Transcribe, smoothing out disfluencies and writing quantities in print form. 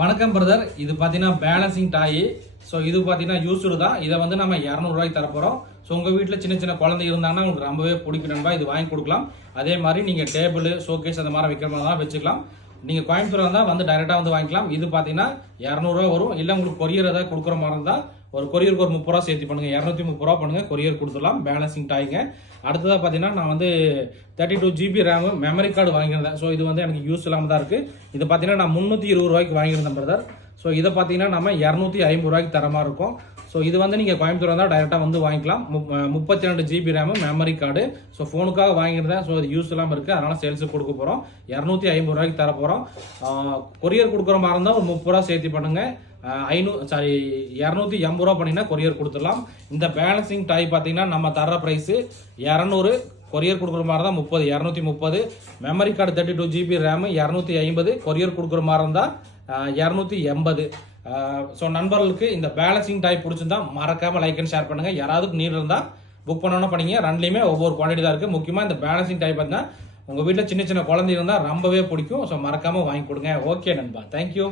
வணக்கம் பிரதர். இது பார்த்தீங்கன்னா பேலன்சிங் டாய். ஸோ இது பார்த்தீங்கன்னா யூஸ்டு தான். இதை வந்து நம்ம 200 ரூபாய்க்கு தரப்போகிறோம். ஸோ உங்கள் வீட்டில் சின்ன சின்ன குழந்தை இருந்தாங்கன்னா உங்களுக்கு ரொம்பவே பிடிக்கும் நண்பா. இது வாங்கி கொடுக்கலாம். அதே மாதிரி நீங்கள் டேபிள் ஷோகேஸ் அந்த மாதிரி வைக்கிற மாதிரி தான் வச்சுக்கலாம். நீங்கள் கோயம்புத்தூர் இருந்தால் வந்து டைரெக்டாக வந்து வாங்கிக்கலாம். இது பார்த்தீங்கன்னா 200 ரூபா வரும். இல்லை உங்களுக்கு கொரியர் ஏதாவது கொடுக்குற மாதிரி இருந்தால் ஒரு கொரியருக்கு ஒரு 30 ரூபா சேர்த்து பண்ணுங்க. 230 ரூபா பண்ணுங்க, கொரியர் கொடுத்துடலாம். பேலன்சிங் டாய்ங்க. அடுத்ததாக பார்த்தீங்கன்னா நான் வந்து 32 GB ரேம் மெமரி கார்டு வாங்கியிருந்தேன். ஸோ இது வந்து எனக்கு யூஸ் இல்லாமல் தான் இருக்குது. இது பார்த்தீங்கன்னா நான் 320 ரூபாய்க்கு வாங்கியிருந்தேன் பிரதர். ஸோ இதை பார்த்தீங்கன்னா நம்ம 250 ரூபாய்க்கு தர மாதிரி இருக்கும். ஸோ இது வந்து நீங்கள் கோயம்புத்தூர் வந்தால் டைரெக்டாக வந்து வாங்கிக்கலாம். 32 GB RAM memory card. So ஃபோனுக்காக வாங்கியிருந்தேன். ஸோ இது யூஸ் இல்லாமல் இருக்குது, அதனால் சேல்ஸுக்கு கொடுக்க போகிறோம். 250 ரூபாய்க்கு தர போகிறோம். கொரியர் கொடுக்குற மாதிரி இருந்தால் ஒரு 30 ரூபா சேர்த்து பண்ணுங்கள். 280 ரூபா பண்ணினா கொரியர் கொடுத்துடலாம். இந்த பேலன்சிங் டாய் பார்த்தீங்கன்னா நம்ம தர ப்ரைஸு 200, கொரியர் கொடுக்குற மாதிரி தான் 30, 230. Memory card 32 GB RAM 250, courier கொடுக்குற மாதிரி இருந்தால் 280. ஸோ நண்பர்களுக்கு இந்த பேலன்சிங் டாய் பிடிச்சிருந்தா மறக்காமல் லைக் அண்ட் ஷேர் பண்ணுங்கள். யாராவது நீட் இருந்தால் புக் பண்ணணும் பண்ணிங்க. ரெண்டுலேயுமே ஒவ்வொரு குவான்டிட்டி தான் இருக்குது. முக்கியமாக இந்த பேலன்சிங் டாய் பார்த்தீங்கன்னா உங்கள் வீட்டில் சின்ன சின்ன குழந்தை இருந்தால் ரொம்பவே பிடிக்கும். ஸோ மறக்காமல் வாங்கி கொடுங்க. ஓகே நண்பா, தேங்க்யூ.